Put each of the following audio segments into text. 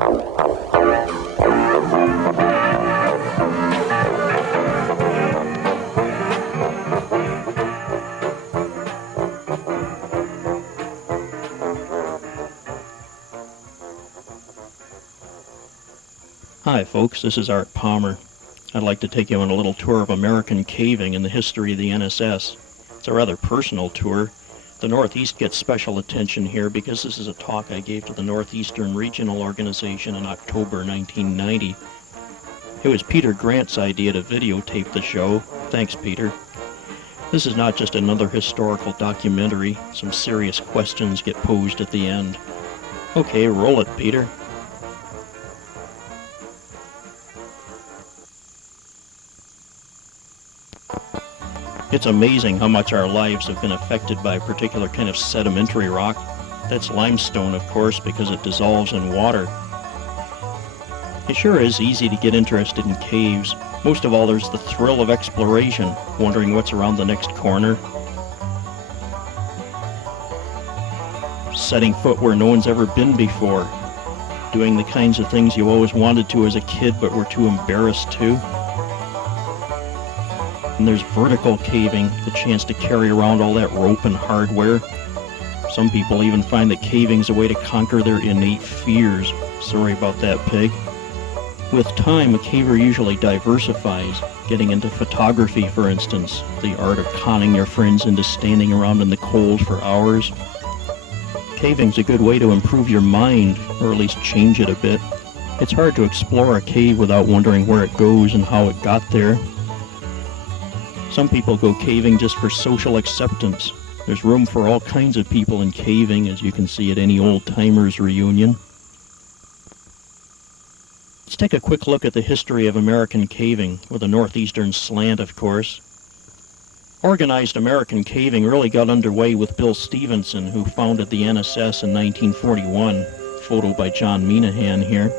Hi folks, this is Art Palmer. I'd like to take you on a little tour of American caving and the history of the NSS. It's a rather personal tour. The Northeast gets special attention here because this is a talk I gave to the Northeastern Regional Organization in October 1990. It was Peter Grant's idea to videotape the show. Thanks, Peter. This is not just another historical documentary. Some serious questions get posed at the end. Okay, roll it, Peter. It's amazing how much our lives have been affected by a particular kind of sedimentary rock. That's limestone, of course, because it dissolves in water. It sure is easy to get interested in caves. Most of all, there's the thrill of exploration, wondering what's around the next corner. Setting foot where no one's ever been before. Doing the kinds of things you always wanted to as a kid but were too embarrassed to. And there's vertical caving, the chance to carry around all that rope and hardware. Some people even find that caving's a way to conquer their innate fears. Sorry about that, pig. With time, a caver usually diversifies, getting into photography, for instance, the art of conning your friends into standing around in the cold for hours. Caving's a good way to improve your mind, or at least change it a bit. It's hard to explore a cave without wondering where it goes and how it got there. Some people go caving just for social acceptance. There's room for all kinds of people in caving, as you can see at any old-timers reunion. Let's take a quick look at the history of American caving, with a northeastern slant, of course. Organized American caving really got underway with Bill Stevenson, who founded the NSS in 1941. Photo by John Minahan here.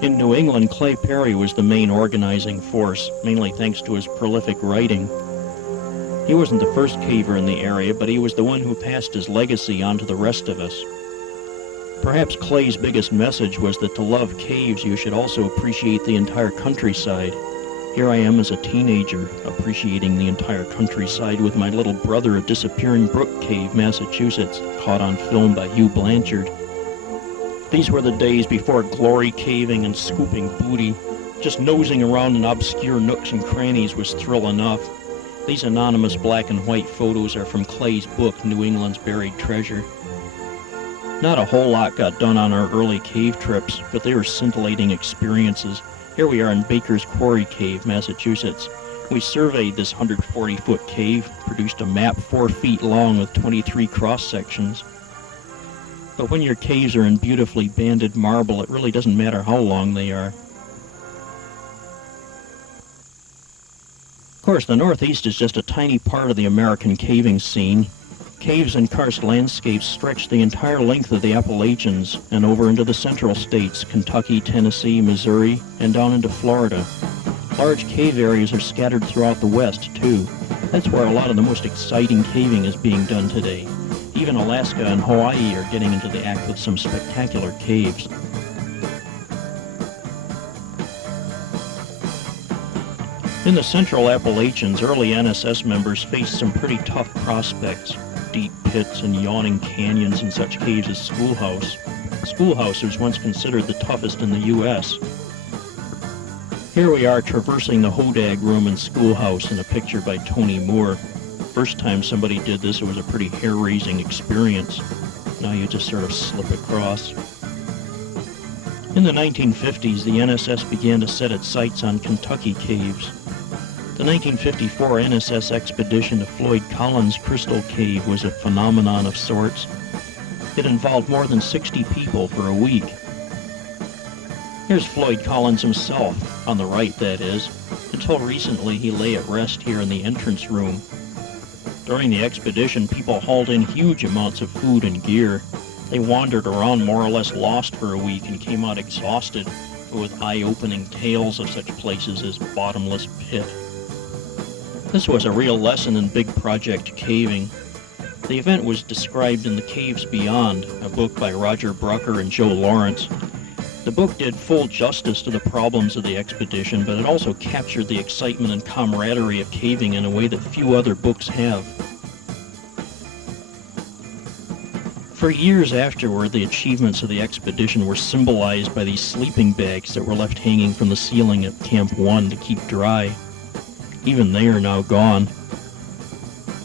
In New England, Clay Perry was the main organizing force, mainly thanks to his prolific writing. He wasn't the first caver in the area, but he was the one who passed his legacy on to the rest of us. Perhaps Clay's biggest message was that to love caves, you should also appreciate the entire countryside. Here I am as a teenager, appreciating the entire countryside with my little brother at Disappearing Brook Cave, Massachusetts, caught on film by Hugh Blanchard. These were the days before glory caving and scooping booty. Just nosing around in obscure nooks and crannies was thrill enough. These anonymous black and white photos are from Clay's book, New England's Buried Treasure. Not a whole lot got done on our early cave trips, but they were scintillating experiences. Here we are in Baker's Quarry Cave, Massachusetts. We surveyed this 140-foot cave, produced a map 4 feet long with 23 cross-sections. But when your caves are in beautifully banded marble, it really doesn't matter how long they are. Of course, the Northeast is just a tiny part of the American caving scene. Caves and karst landscapes stretch the entire length of the Appalachians and over into the central states, Kentucky, Tennessee, Missouri, and down into Florida. Large cave areas are scattered throughout the West, too. That's where a lot of the most exciting caving is being done today. Even Alaska and Hawaii are getting into the act with some spectacular caves. In the central Appalachians, early NSS members faced some pretty tough prospects. Deep pits and yawning canyons in such caves as Schoolhouse. Schoolhouse was once considered the toughest in the U.S. Here we are traversing the Hodag room in Schoolhouse in a picture by Tony Moore. First time somebody did this, it was a pretty hair-raising experience. Now you just sort of slip across. In the 1950s, the NSS began to set its sights on Kentucky caves. The 1954 NSS expedition to Floyd Collins' Crystal Cave was a phenomenon of sorts. It involved more than 60 people for a week. Here's Floyd Collins himself, on the right that is. Until recently, he lay at rest here in the entrance room. During the expedition, people hauled in huge amounts of food and gear. They wandered around more or less lost for a week and came out exhausted, but with eye-opening tales of such places as Bottomless Pit. This was a real lesson in big project caving. The event was described in The Caves Beyond, a book by Roger Brucker and Joe Lawrence. The book did full justice to the problems of the expedition, but it also captured the excitement and camaraderie of caving in a way that few other books have. For years afterward, the achievements of the expedition were symbolized by these sleeping bags that were left hanging from the ceiling at Camp 1 to keep dry. Even they are now gone.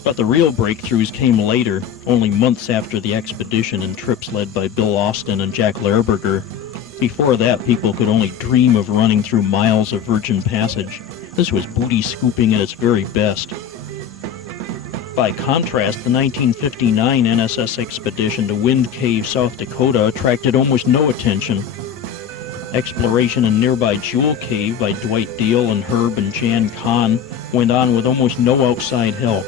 But the real breakthroughs came later, only months after the expedition and trips led by Bill Austin and Jack Lehrberger. Before that, people could only dream of running through miles of virgin passage. This was booty scooping at its very best. By contrast, the 1959 NSS expedition to Wind Cave, South Dakota attracted almost no attention. Exploration in nearby Jewel Cave by Dwight Deal and Herb and Jan Kahn went on with almost no outside help.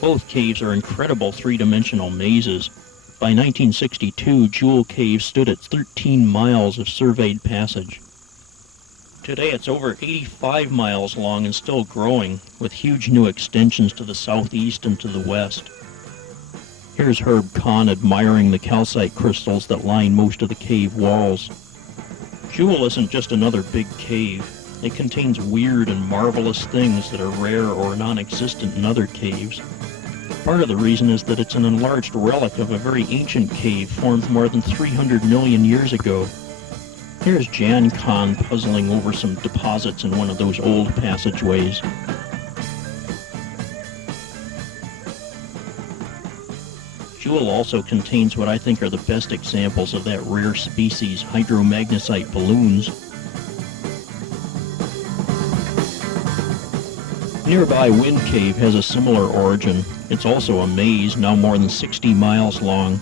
Both caves are incredible three-dimensional mazes. By 1962, Jewel Cave stood at 13 miles of surveyed passage. Today it's over 85 miles long and still growing, with huge new extensions to the southeast and to the west. Here's Herb Kahn admiring the calcite crystals that line most of the cave walls. Jewel isn't just another big cave. It contains weird and marvelous things that are rare or non-existent in other caves. Part of the reason is that it's an enlarged relic of a very ancient cave formed more than 300 million years ago. Here's Jan Kahn puzzling over some deposits in one of those old passageways. Jewel also contains what I think are the best examples of that rare species, hydromagnesite balloons. Nearby Wind Cave has a similar origin. It's also a maze, now more than 60 miles long.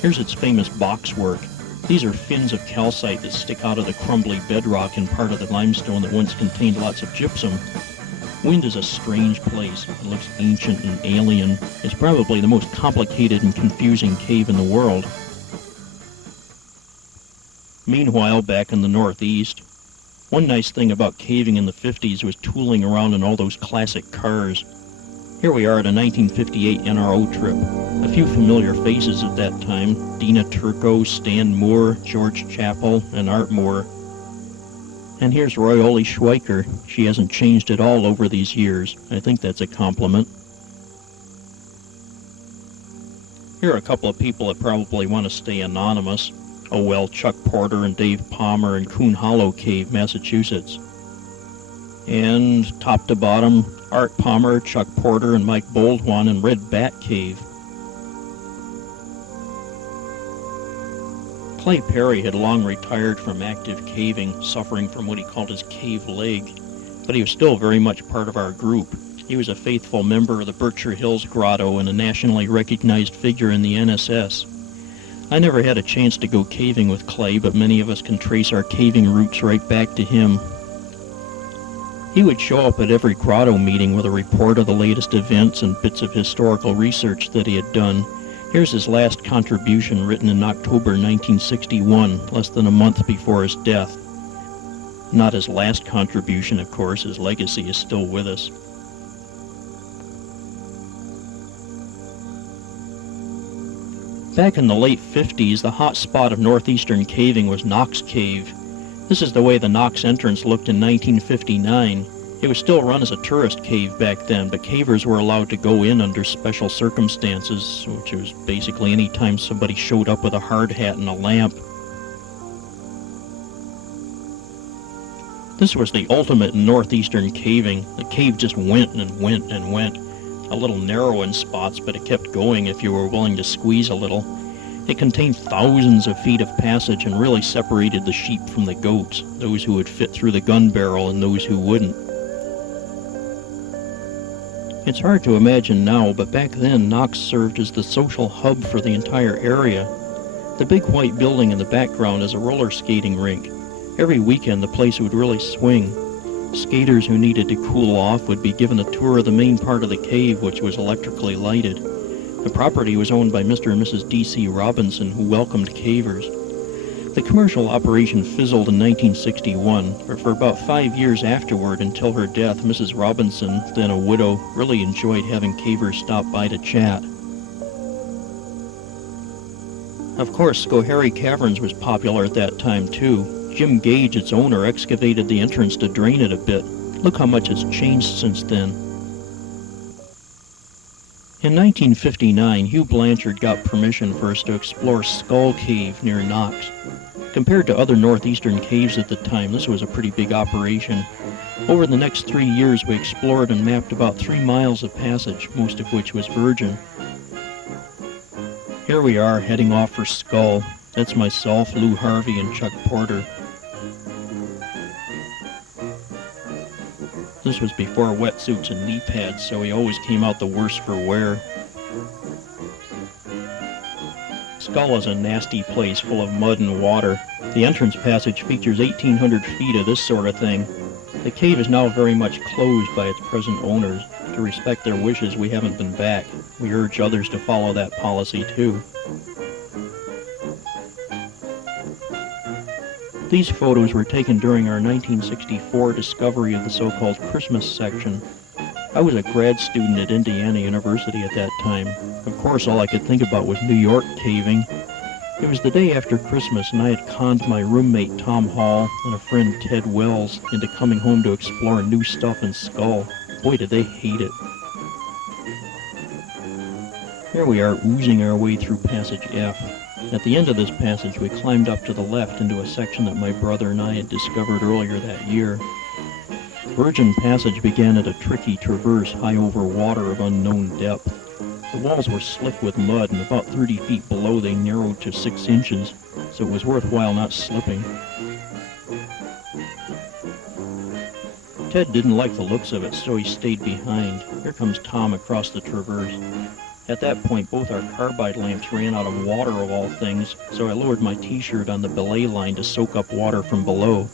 Here's its famous boxwork. These are fins of calcite that stick out of the crumbly bedrock in part of the limestone that once contained lots of gypsum. Wind is a strange place. It looks ancient and alien. It's probably the most complicated and confusing cave in the world. Meanwhile, back in the Northeast, one nice thing about caving in the 50s was tooling around in all those classic cars. Here we are at a 1958 NRO trip. A few familiar faces at that time: Dina Turco, Stan Moore, George Chappell, and Art Moore. And here's Royoli Schweiker. She hasn't changed at all over these years. I think that's a compliment. Here are a couple of people that probably want to stay anonymous. Oh well, Chuck Porter and Dave Palmer in Coon Hollow Cave, Massachusetts. And top to bottom, Art Palmer, Chuck Porter, and Mike Boldwan in Red Bat Cave. Clay Perry had long retired from active caving, suffering from what he called his cave leg, but he was still very much part of our group. He was a faithful member of the Berkshire Hills Grotto and a nationally recognized figure in the NSS. I never had a chance to go caving with Clay, but many of us can trace our caving roots right back to him. He would show up at every grotto meeting with a report of the latest events and bits of historical research that he had done. Here's his last contribution, written in October 1961, less than a month before his death. Not his last contribution, of course. His legacy is still with us. Back in the late 50s, the hot spot of northeastern caving was Knox Cave. This is the way the Knox entrance looked in 1959. It was still run as a tourist cave back then, but cavers were allowed to go in under special circumstances, which was basically any time somebody showed up with a hard hat and a lamp. This was the ultimate in northeastern caving. The cave just went and went and went. A little narrow in spots, but it kept going if you were willing to squeeze a little. It contained thousands of feet of passage and really separated the sheep from the goats, those who would fit through the gun barrel and those who wouldn't. It's hard to imagine now, but back then Knox served as the social hub for the entire area. The big white building in the background is a roller skating rink. Every weekend the place would really swing. Skaters who needed to cool off would be given a tour of the main part of the cave, which was electrically lighted. The property was owned by Mr. and Mrs. D.C. Robinson, who welcomed cavers. The commercial operation fizzled in 1961, but for about 5 years afterward, until her death, Mrs. Robinson, then a widow, really enjoyed having cavers stop by to chat. Of course, Schoharie Caverns was popular at that time too. Jim Gage, its owner, excavated the entrance to drain it a bit. Look how much has changed since then. In 1959, Hugh Blanchard got permission for us to explore Skull Cave near Knox. Compared to other northeastern caves at the time, this was a pretty big operation. Over the next 3 years, we explored and mapped about 3 miles of passage, most of which was virgin. Here we are, heading off for Skull. That's myself, Lou Harvey, and Chuck Porter. This was before wetsuits and knee pads, so we always came out the worse for wear. Skull is a nasty place full of mud and water. The entrance passage features 1,800 feet of this sort of thing. The cave is now very much closed by its present owners. To respect their wishes, we haven't been back. We urge others to follow that policy too. These photos were taken during our 1964 discovery of the so-called Christmas section. I was a grad student at Indiana University at that time. Of course, all I could think about was New York caving. It was the day after Christmas, and I had conned my roommate Tom Hall and a friend Ted Wells into coming home to explore new stuff in Skull. Boy, did they hate it. Here we are, oozing our way through Passage F. At the end of this passage, we climbed up to the left into a section that my brother and I had discovered earlier that year. Virgin Passage began at a tricky traverse high over water of unknown depth. The walls were slick with mud, and about 30 feet below they narrowed to 6 inches, so it was worthwhile not slipping. Ted didn't like the looks of it, so he stayed behind. Here comes Tom across the traverse. At that point, both our carbide lamps ran out of water of all things, so I lowered my t-shirt on the belay line to soak up water from below.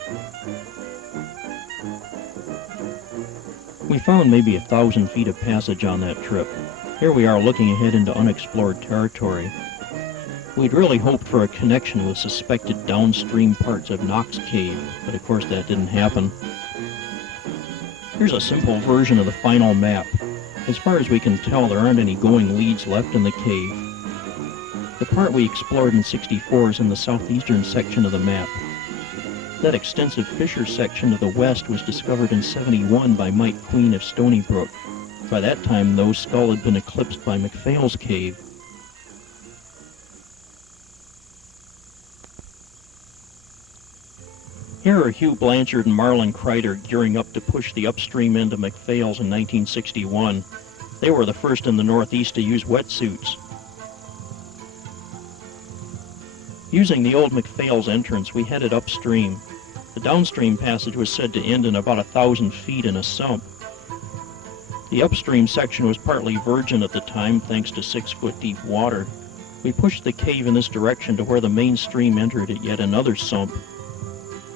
We found maybe 1,000 feet of passage on that trip. Here we are looking ahead into unexplored territory. We'd really hoped for a connection with suspected downstream parts of Knox Cave, but of course that didn't happen. Here's a simple version of the final map. As far as we can tell, there aren't any going leads left in the cave. The part we explored in '64 is in the southeastern section of the map. That extensive fissure section to the west was discovered in '71 by Mike Queen of Stony Brook. By that time, though, Skull had been eclipsed by McPhail's Cave. Here are Hugh Blanchard and Marlon Kreider gearing up to push the upstream end of McPhail's in 1961. They were the first in the Northeast to use wetsuits. Using the old McPhail's entrance, we headed upstream. The downstream passage was said to end in about 1,000 feet in a sump. The upstream section was partly virgin at the time, thanks to 6-foot deep water. We pushed the cave in this direction to where the main stream entered at yet another sump.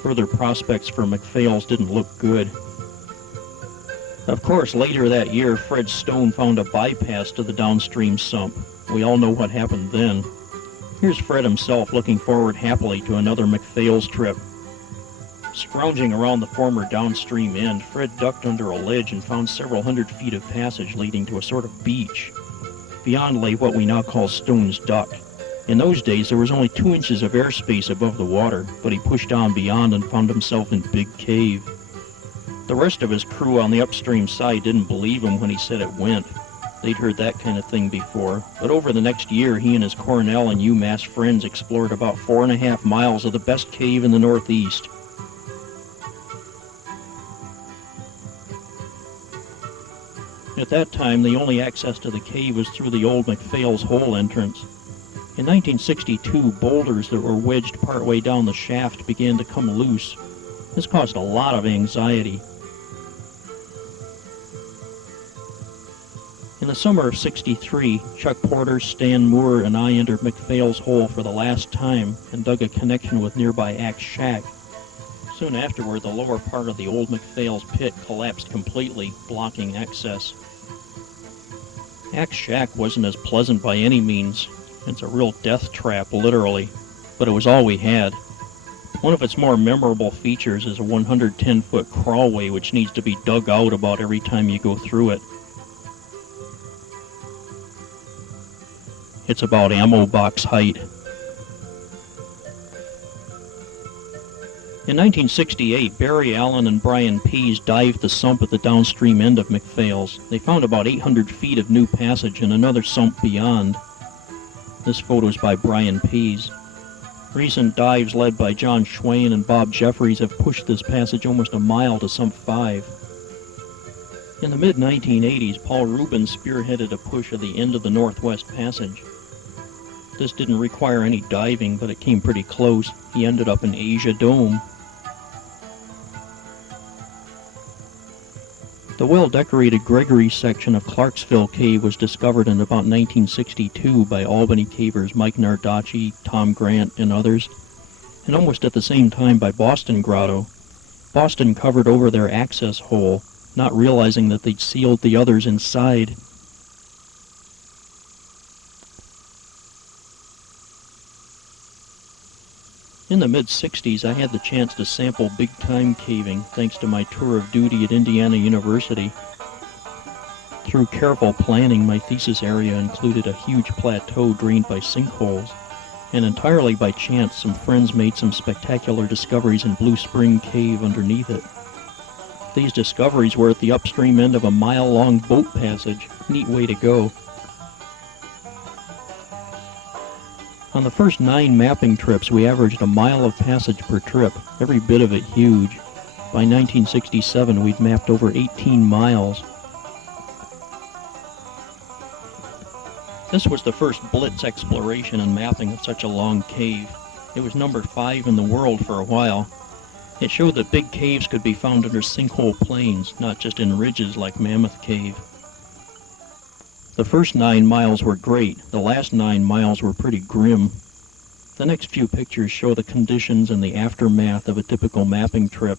Further prospects for McPhail's didn't look good. Of course, later that year, Fred Stone found a bypass to the downstream sump. We all know what happened then. Here's Fred himself looking forward happily to another McPhail's trip. Scrounging around the former downstream end, Fred ducked under a ledge and found several hundred feet of passage leading to a sort of beach. Beyond lay what we now call Stone's Duck. In those days, there was only 2 inches of airspace above the water, but he pushed on beyond and found himself in Big Cave. The rest of his crew on the upstream side didn't believe him when he said it went. They'd heard that kind of thing before, but over the next year, he and his Cornell and UMass friends explored about 4.5 miles of the best cave in the Northeast. At that time, the only access to the cave was through the old McPhail's Hole entrance. In 1962, boulders that were wedged partway down the shaft began to come loose. This caused a lot of anxiety. In the summer of '63, Chuck Porter, Stan Moore, and I entered McPhail's Hole for the last time and dug a connection with nearby Axe Shack. Soon afterward, the lower part of the old McPhail's pit collapsed completely, blocking access. Axe Shack wasn't as pleasant by any means. It's a real death trap, literally, but it was all we had. One of its more memorable features is a 110-foot crawlway which needs to be dug out about every time you go through it. It's about ammo box height. In 1968, Barry Allen and Brian Pease dived the sump at the downstream end of McPhail's. They found about 800 feet of new passage and another sump beyond. This photo is by Brian Pease. Recent dives led by John Schwain and Bob Jeffries have pushed this passage almost a mile to sump 5. In the mid-1980s, Paul Rubin spearheaded a push of the end of the Northwest Passage. This didn't require any diving, but it came pretty close. He ended up in Asia Dome. The well-decorated Gregory section of Clarksville Cave was discovered in about 1962 by Albany cavers Mike Nardacci, Tom Grant, and others, and almost at the same time by Boston Grotto. Boston covered over their access hole, not realizing that they'd sealed the others inside. In the mid-60s, I had the chance to sample big-time caving thanks to my tour of duty at Indiana University. Through careful planning, my thesis area included a huge plateau drained by sinkholes, and entirely by chance, some friends made some spectacular discoveries in Blue Spring Cave underneath it. These discoveries were at the upstream end of a mile-long boat passage. Neat way to go. On the first 9 mapping trips, we averaged a mile of passage per trip, every bit of it huge. By 1967, we'd mapped over 18 miles. This was the first blitz exploration and mapping of such a long cave. It was number 5 in the world for a while. It showed that big caves could be found under sinkhole plains, not just in ridges like Mammoth Cave. The first 9 miles were great. The last 9 miles were pretty grim. The next few pictures show the conditions and the aftermath of a typical mapping trip.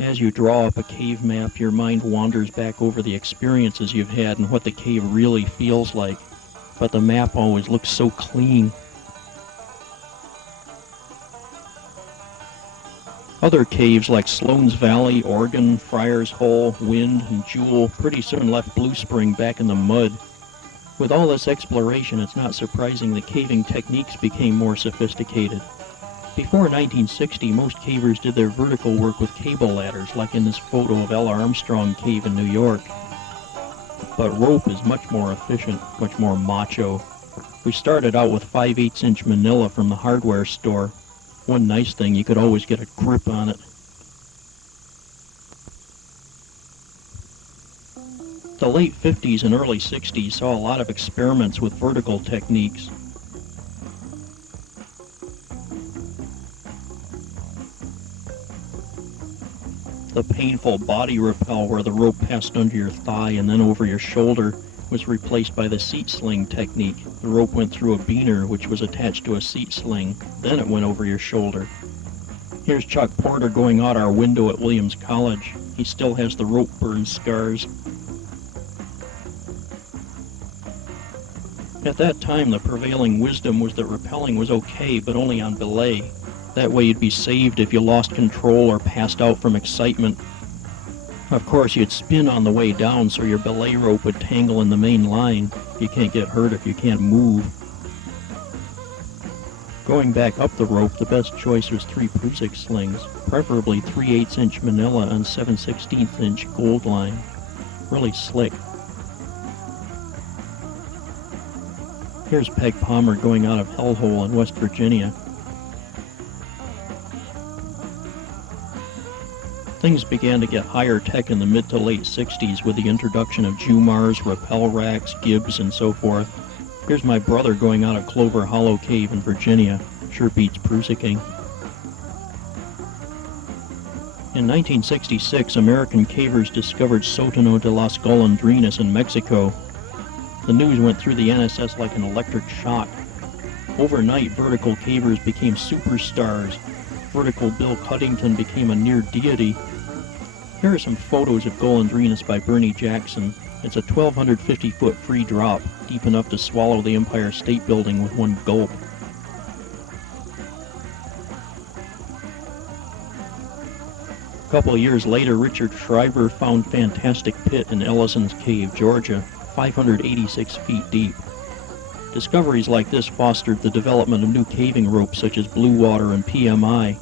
As you draw up a cave map, your mind wanders back over the experiences you've had and what the cave really feels like. But the map always looks so clean. Other caves like Sloan's Valley, Oregon, Friar's Hole, Wind, and Jewel pretty soon left Blue Spring back in the mud. With all this exploration, it's not surprising that caving techniques became more sophisticated. Before 1960, most cavers did their vertical work with cable ladders, like in this photo of Ella Armstrong Cave in New York. But rope is much more efficient, much more macho. We started out with 5/8" manila from the hardware store. One nice thing, you could always get a grip on it. The late 50s and early 60s saw a lot of experiments with vertical techniques. The painful body rappel where the rope passed under your thigh and then over your shoulder was replaced by the seat sling technique. The rope went through a beaner which was attached to a seat sling, then it went over your shoulder. Here's Chuck Porter going out our window at Williams College. He still has the rope burn scars. At that time, the prevailing wisdom was that rappelling was okay, but only on belay. That way you'd be saved if you lost control or passed out from excitement. Of course, you'd spin on the way down so your belay rope would tangle in the main line. You can't get hurt if you can't move. Going back up the rope, the best choice was 3 Prusik slings, preferably 3/8" manila on 7/16" gold line. Really slick. Here's Peg Palmer going out of Hellhole in West Virginia. Things began to get higher tech in the mid to late 60s with the introduction of Jumars, rappel racks, Gibbs, and so forth. Here's my brother going out of Clover Hollow Cave in Virginia. Sure beats Prusiking. In 1966, American cavers discovered Sótano de las Golondrinas in Mexico. The news went through the NSS like an electric shock. Overnight, vertical cavers became superstars. Vertical Bill Cuddington became a near deity. Here are some photos of Golondrinas by Bernie Jackson. It's a 1,250-foot free drop, deep enough to swallow the Empire State Building with one gulp. A couple of years later, Richard Schreiber found Fantastic Pit in Ellison's Cave, Georgia, 586 feet deep. Discoveries like this fostered the development of new caving ropes such as Blue Water and PMI.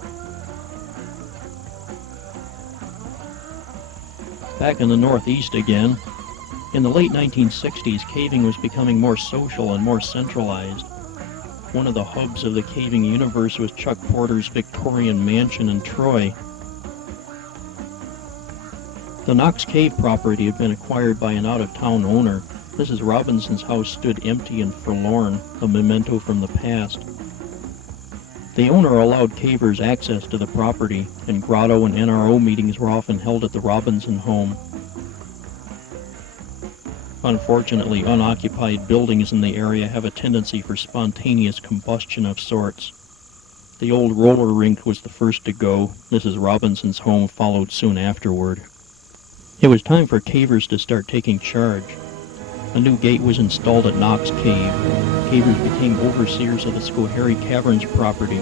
Back in the Northeast again, in the late 1960s, caving was becoming more social and more centralized. One of the hubs of the caving universe was Chuck Porter's Victorian mansion in Troy. The Knox Cave property had been acquired by an out-of-town owner. Mrs. Robinson's house stood empty and forlorn, a memento from the past. The owner allowed cavers access to the property, and grotto and NRO meetings were often held at the Robinson home. Unfortunately, unoccupied buildings in the area have a tendency for spontaneous combustion of sorts. The old roller rink was the first to go. Mrs. Robinson's home followed soon afterward. It was time for cavers to start taking charge. A new gate was installed at Knox Cave. Cavers became overseers of the Schoharie Caverns property.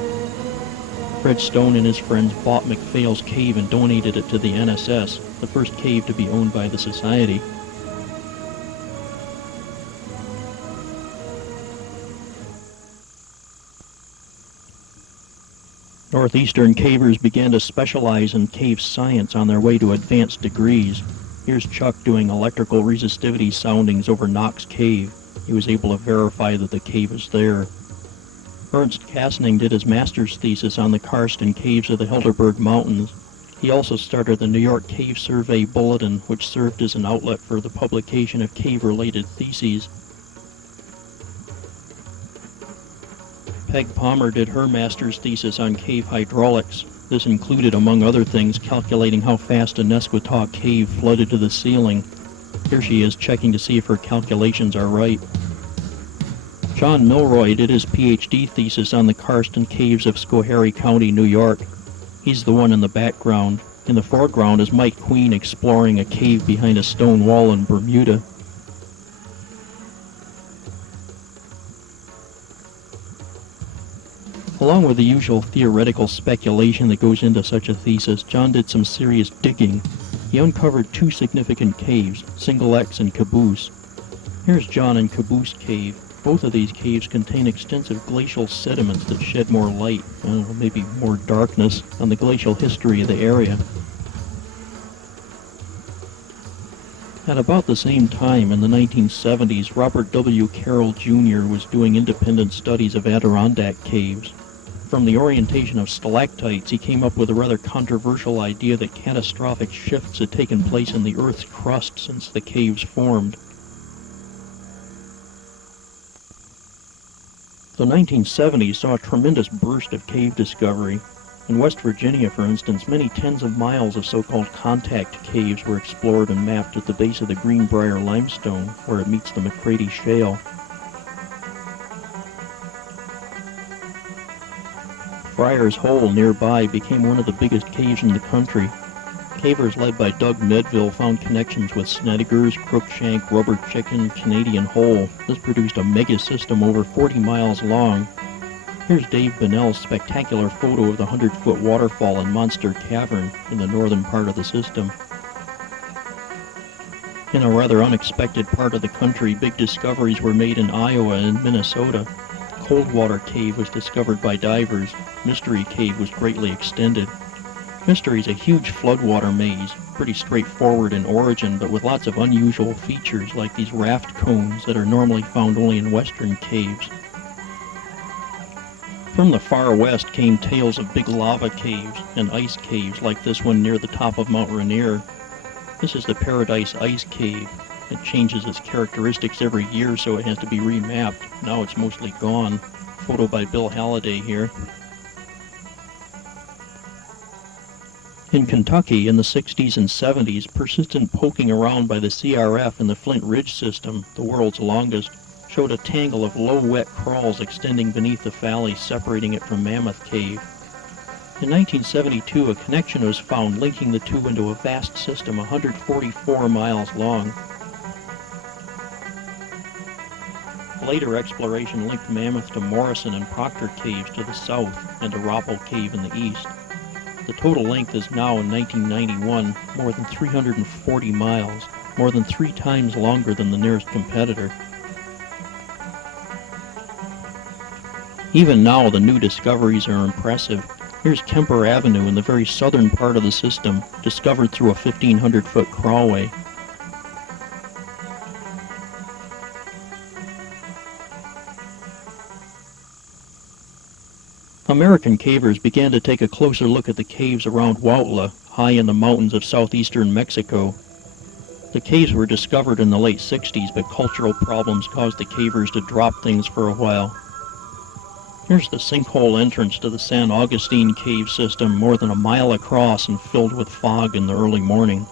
Fred Stone and his friends bought McPhail's Cave and donated it to the NSS, the first cave to be owned by the Society. Northeastern cavers began to specialize in cave science on their way to advanced degrees. Here's Chuck doing electrical resistivity soundings over Knox Cave. He was able to verify that the cave was there. Ernst Kasning did his master's thesis on the karst and caves of the Helderberg Mountains. He also started the New York Cave Survey Bulletin, which served as an outlet for the publication of cave-related theses. Peg Palmer did her master's thesis on cave hydraulics. This included, among other things, calculating how fast a Nesquitaw cave flooded to the ceiling. Here she is checking to see if her calculations are right. John Milroy did his PhD thesis on the karst and caves of Schoharie County, New York. He's the one in the background. In the foreground is Mike Queen exploring a cave behind a stone wall in Bermuda. Along with the usual theoretical speculation that goes into such a thesis, John did some serious digging. He uncovered two significant caves, Single X and Caboose. Here's John in Caboose Cave. Both of these caves contain extensive glacial sediments that shed more light, maybe more darkness, on the glacial history of the area. At about the same time, in the 1970s, Robert W. Carroll Jr. was doing independent studies of Adirondack caves. From the orientation of stalactites, he came up with a rather controversial idea that catastrophic shifts had taken place in the Earth's crust since the caves formed. The 1970s saw a tremendous burst of cave discovery. In West Virginia, for instance, many tens of miles of so-called contact caves were explored and mapped at the base of the Greenbrier Limestone, where it meets the McCready Shale. Friar's Hole nearby became one of the biggest caves in the country. Cavers led by Doug Medville found connections with Snedigers, Crookshank, Rubber Chicken, Canadian Hole. This produced a mega system over 40 miles long. Here's Dave Bennell's spectacular photo of the 100-foot waterfall in Monster Cavern in the northern part of the system. In a rather unexpected part of the country, big discoveries were made in Iowa and Minnesota. Coldwater Cave was discovered by divers. Mystery Cave was greatly extended. Mystery is a huge floodwater maze, pretty straightforward in origin, but with lots of unusual features like these raft cones that are normally found only in western caves. From the far west came tales of big lava caves and ice caves like this one near the top of Mount Rainier. This is the Paradise Ice Cave. It changes its characteristics every year, so it has to be remapped. Now it's mostly gone. Photo by Bill Halliday here. In Kentucky, in the 60s and 70s, persistent poking around by the CRF in the Flint Ridge system, the world's longest, showed a tangle of low, wet crawls extending beneath the valley, separating it from Mammoth Cave. In 1972, a connection was found linking the two into a vast system 144 miles long. Later exploration linked Mammoth to Morrison and Proctor Caves to the south and Arapahoe Cave in the east. The total length is now, in 1991, more than 340 miles, more than 3 times longer than the nearest competitor. Even now, the new discoveries are impressive. Here's Kemper Avenue in the very southern part of the system, discovered through a 1,500-foot crawlway. American cavers began to take a closer look at the caves around Huautla, high in the mountains of southeastern Mexico. The caves were discovered in the late 60s, but cultural problems caused the cavers to drop things for a while. Here's the sinkhole entrance to the San Agustin cave system, more than a mile across and filled with fog in the early morning.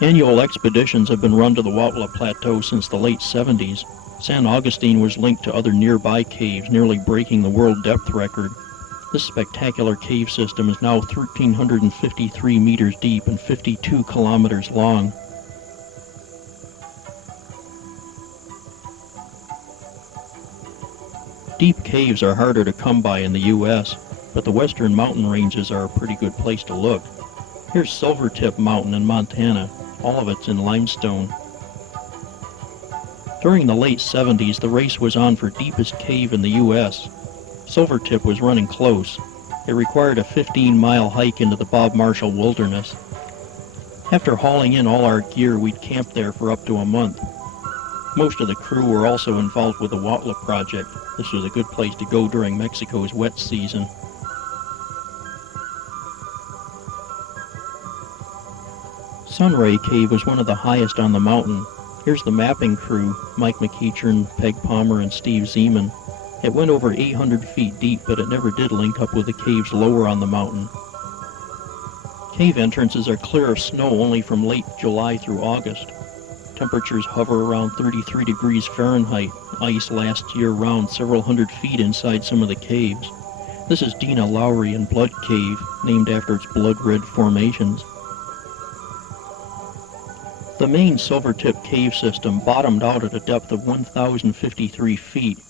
Annual expeditions have been run to the Huautla Plateau since the late 70s. San Agustin was linked to other nearby caves, nearly breaking the world depth record. This spectacular cave system is now 1,353 meters deep and 52 kilometers long. Deep caves are harder to come by in the U.S., but the western mountain ranges are a pretty good place to look. Here's Silvertip Mountain in Montana. All of it's in limestone. During the late 70s, the race was on for deepest cave in the U.S. Silvertip was running close. It required a 15-mile hike into the Bob Marshall Wilderness. After hauling in all our gear, we'd camped there for up to a month. Most of the crew were also involved with the Huautla project. This was a good place to go during Mexico's wet season. Sunray Cave was one of the highest on the mountain. Here's the mapping crew, Mike McEachern, Peg Palmer, and Steve Zeman. It went over 800 feet deep, but it never did link up with the caves lower on the mountain. Cave entrances are clear of snow only from late July through August. Temperatures hover around 33 degrees Fahrenheit. Ice lasts year-round several hundred feet inside some of the caves. This is Dina Lowry and Blood Cave, named after its blood-red formations. The main Silvertip cave system bottomed out at a depth of 1,053 feet.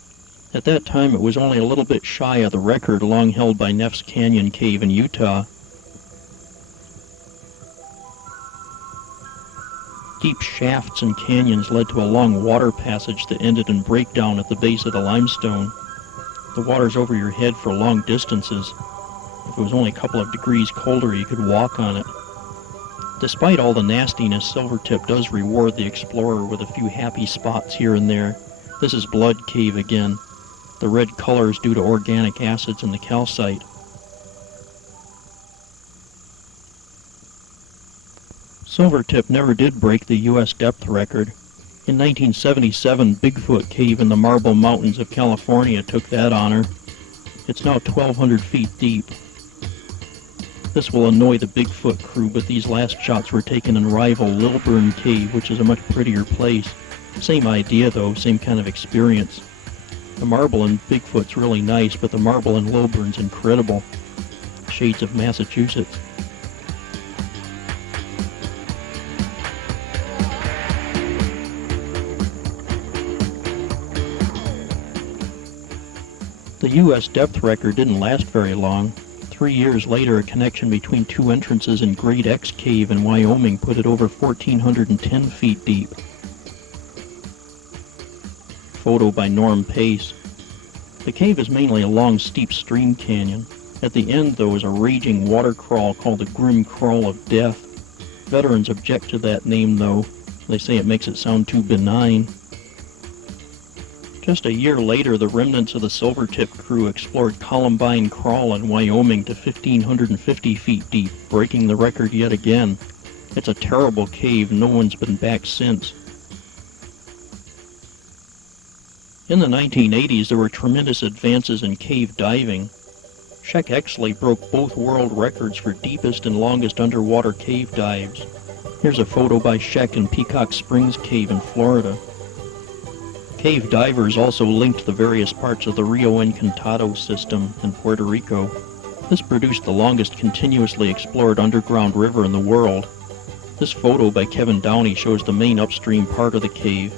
At that time, it was only a little bit shy of the record long held by Neff's Canyon Cave in Utah. Deep shafts and canyons led to a long water passage that ended in breakdown at the base of the limestone. The water's over your head for long distances. If it was only a couple of degrees colder, you could walk on it. Despite all the nastiness, Silvertip does reward the explorer with a few happy spots here and there. This is Blood Cave again. The red color is due to organic acids in the calcite. Silvertip never did break the U.S. depth record. In 1977, Bigfoot Cave in the Marble Mountains of California took that honor. It's now 1,200 feet deep. This will annoy the Bigfoot crew, but these last shots were taken in rival Lilburn Cave, which is a much prettier place. Same idea though, same kind of experience. The marble in Bigfoot's really nice, but the marble in Lilburn's incredible. Shades of Massachusetts. The U.S. depth record didn't last very long. 3 years later, a connection between two entrances in Great X Cave in Wyoming put it over 1,410 feet deep. Photo by Norm Pace. The cave is mainly a long, steep stream canyon. At the end, though, is a raging water crawl called the Grim Crawl of Death. Veterans object to that name, though. They say it makes it sound too benign. Just a year later, the remnants of the Silvertip crew explored Columbine Crawl in Wyoming to 1,550 feet deep, breaking the record yet again. It's a terrible cave, no one's been back since. In the 1980s, there were tremendous advances in cave diving. Sheck Exley broke both world records for deepest and longest underwater cave dives. Here's a photo by Sheck in Peacock Springs Cave in Florida. Cave divers also linked the various parts of the Rio Encantado system in Puerto Rico. This produced the longest continuously explored underground river in the world. This photo by Kevin Downey shows the main upstream part of the cave.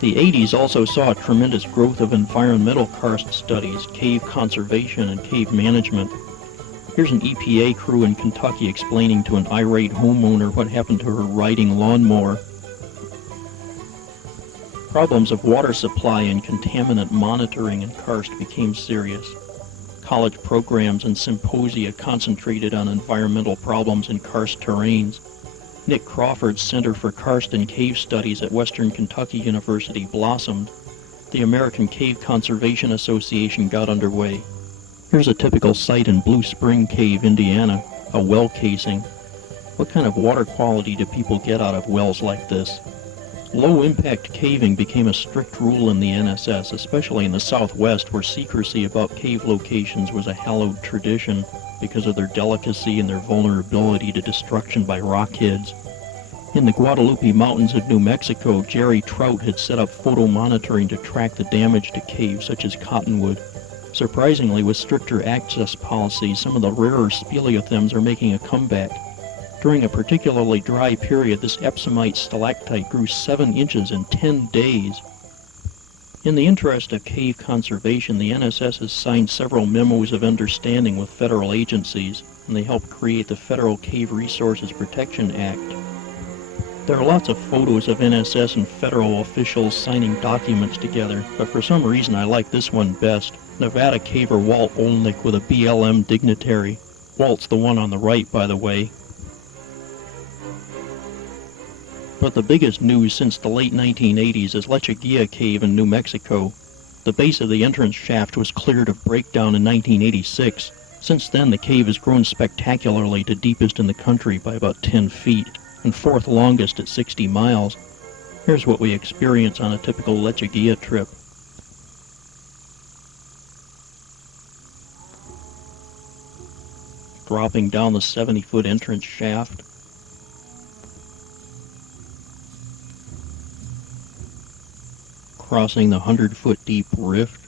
The 80s also saw a tremendous growth of environmental karst studies, cave conservation, and cave management. Here's an EPA crew in Kentucky explaining to an irate homeowner what happened to her riding lawnmower. Problems of water supply and contaminant monitoring in karst became serious. College programs and symposia concentrated on environmental problems in karst terrains. Nick Crawford's Center for Karst and Cave Studies at Western Kentucky University blossomed. The American Cave Conservation Association got underway. Here's a typical site in Blue Spring Cave, Indiana, a well casing. What kind of water quality do people get out of wells like this? Low-impact caving became a strict rule in the NSS, especially in the Southwest, where secrecy about cave locations was a hallowed tradition because of their delicacy and their vulnerability to destruction by rockheads. In the Guadalupe Mountains of New Mexico, Jerry Trout had set up photo monitoring to track the damage to caves such as Cottonwood. Surprisingly, with stricter access policies, some of the rarer speleothems are making a comeback. During a particularly dry period, this epsomite stalactite grew 7 inches in 10 days. In the interest of cave conservation, the NSS has signed several memos of understanding with federal agencies, and they helped create the Federal Cave Resources Protection Act. There are lots of photos of NSS and federal officials signing documents together, but for some reason I like this one best. Nevada caver Walt Olnick with a BLM dignitary. Walt's the one on the right, by the way. But the biggest news since the late 1980s is Lechuguilla Cave in New Mexico. The base of the entrance shaft was cleared of breakdown in 1986. Since then, the cave has grown spectacularly to deepest in the country by about 10 feet, and fourth longest at 60 miles. Here's what we experience on a typical Lechuguilla trip. Dropping down the 70-foot entrance shaft. Crossing the 100-foot deep rift.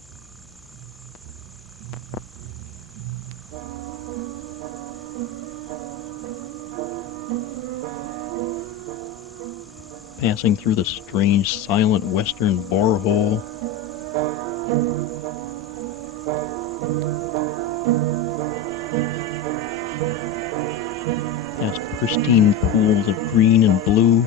Passing through the strange, silent western borehole. Past pristine pools of green and blue.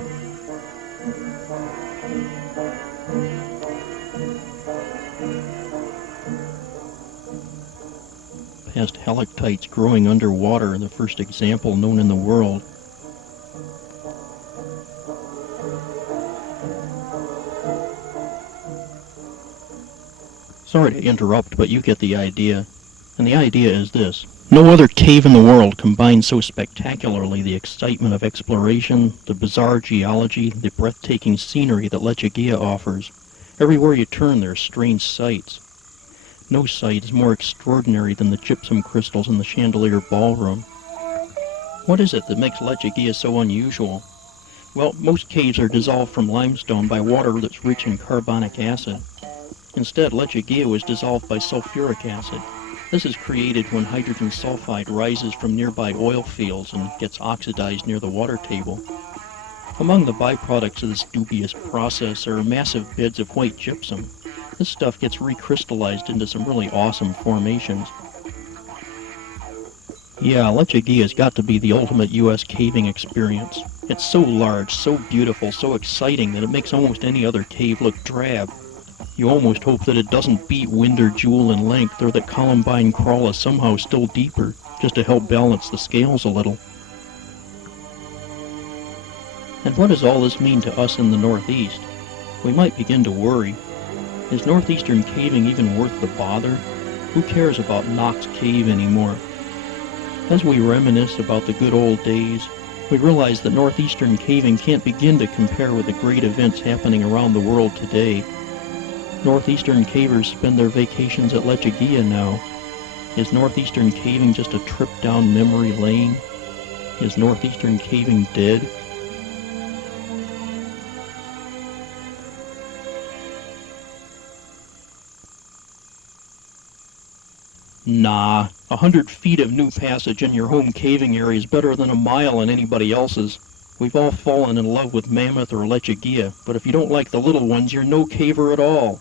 Past helictites growing underwater, the first example known in the world. Sorry to interrupt, but you get the idea. And the idea is this. No other cave in the world combines so spectacularly the excitement of exploration, the bizarre geology, the breathtaking scenery that Lechuguilla offers. Everywhere you turn there are strange sights. No sight is more extraordinary than the gypsum crystals in the Chandelier Ballroom. What is it that makes Lechuguilla so unusual? Well, most caves are dissolved from limestone by water that's rich in carbonic acid. Instead, Lechuguilla was dissolved by sulfuric acid. This is created when hydrogen sulfide rises from nearby oil fields and gets oxidized near the water table. Among the byproducts of this dubious process are massive beds of white gypsum. This stuff gets recrystallized into some really awesome formations. Yeah, Lechuguilla's got to be the ultimate U.S. caving experience. It's so large, so beautiful, so exciting that it makes almost any other cave look drab. You almost hope that it doesn't beat Winder Jewel in length, or that Columbine Crawl is somehow still deeper, just to help balance the scales a little. And what does all this mean to us in the Northeast? We might begin to worry. Is northeastern caving even worth the bother? Who cares about Knox Cave anymore? As we reminisce about the good old days, we realize that northeastern caving can't begin to compare with the great events happening around the world today. Northeastern cavers spend their vacations at Lechuguilla now. Is northeastern caving just a trip down memory lane? Is northeastern caving dead? Nah, 100 feet of new passage in your home caving area is better than a mile in anybody else's. We've all fallen in love with Mammoth or Lechuguilla, but if you don't like the little ones, you're no caver at all.